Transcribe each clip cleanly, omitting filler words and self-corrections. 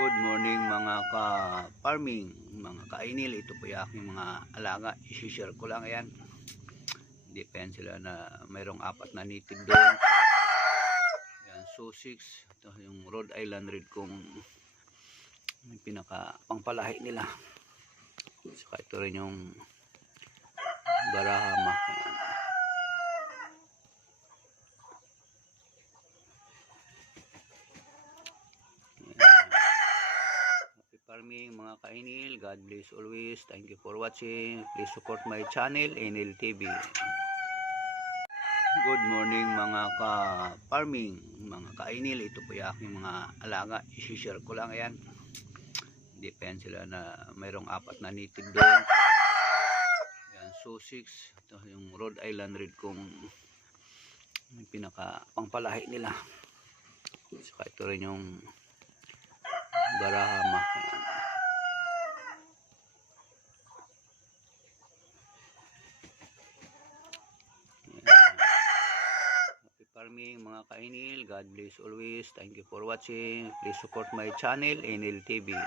Good morning mga ka-farming, mga kainil. Ito po yung aking mga alaga. I-share ko lang yan. Depende sila na mayroong 4 na native doon. Yan, Sussex. Ito yung Rhode Island Red kung pinaka pangpalahi nila. Saka ito rin yung Barahama. Farming mga kainil, God bless always. Thank you for watching. Please support my channel, Enil TV. Good morning mga ka-farming, mga kainil. Ito po yung aking mga alaga. I-share ko lang yan. Depende sila na mayroong 4 na native doon. Yan, Sussex. Ito yung Rhode Island Red kung pinaka pangpalahi nila. Saka ito rin yung Barahama. Happy farming mga kainil. God bless always. Thank you for watching. Please support my channel, Enil TV.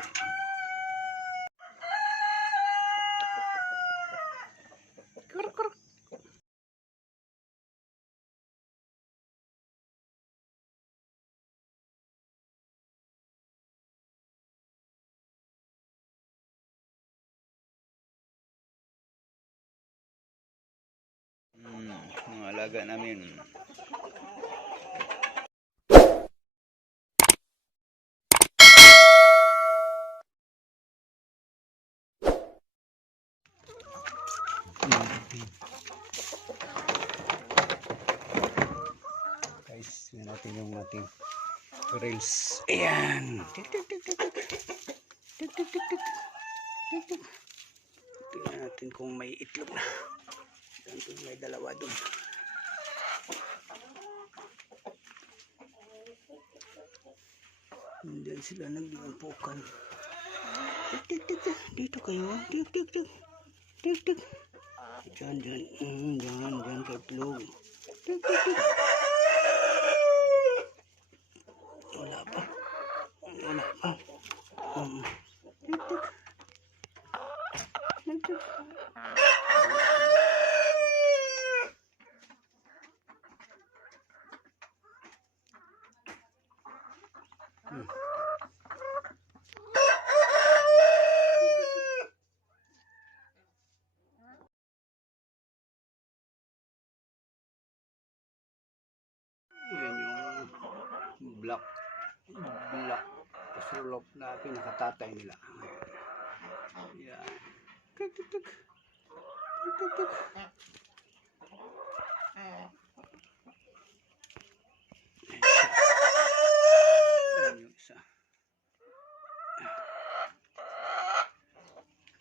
Mga alaga namin. Guys, yan natin yung ating rails. Ayan. Tik tik tik tik tik. Tik tik tik tik. Tik tik. Tingnan natin kung may itlog na. Ito may dalawa doon. Diyan sila nag-iumpukan. Tik tik tik tik. Dito kayo. Tik tik tik. Tik tik. Diyan diyan. Diyan diyan kay itlog. Tik tik tik. Wala pa. Wala pa. Tik tik. Tik tik. Yan yung black pasulok na pinakatatay nila. Yan. Tik tik tik. Tik tik tik. Yan yung isa.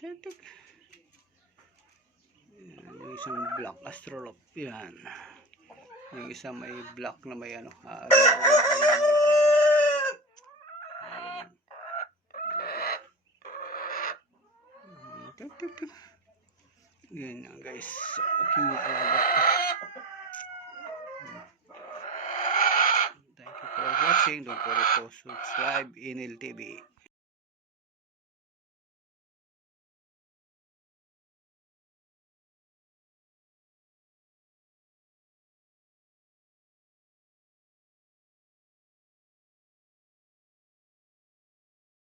Tik tik. Yan yung isang black astrolop. Yan. Yung isa may black na may ano. Yan yan guys. Aking mga alaga. Thank you for watching. Don't forget to subscribe Enil TV.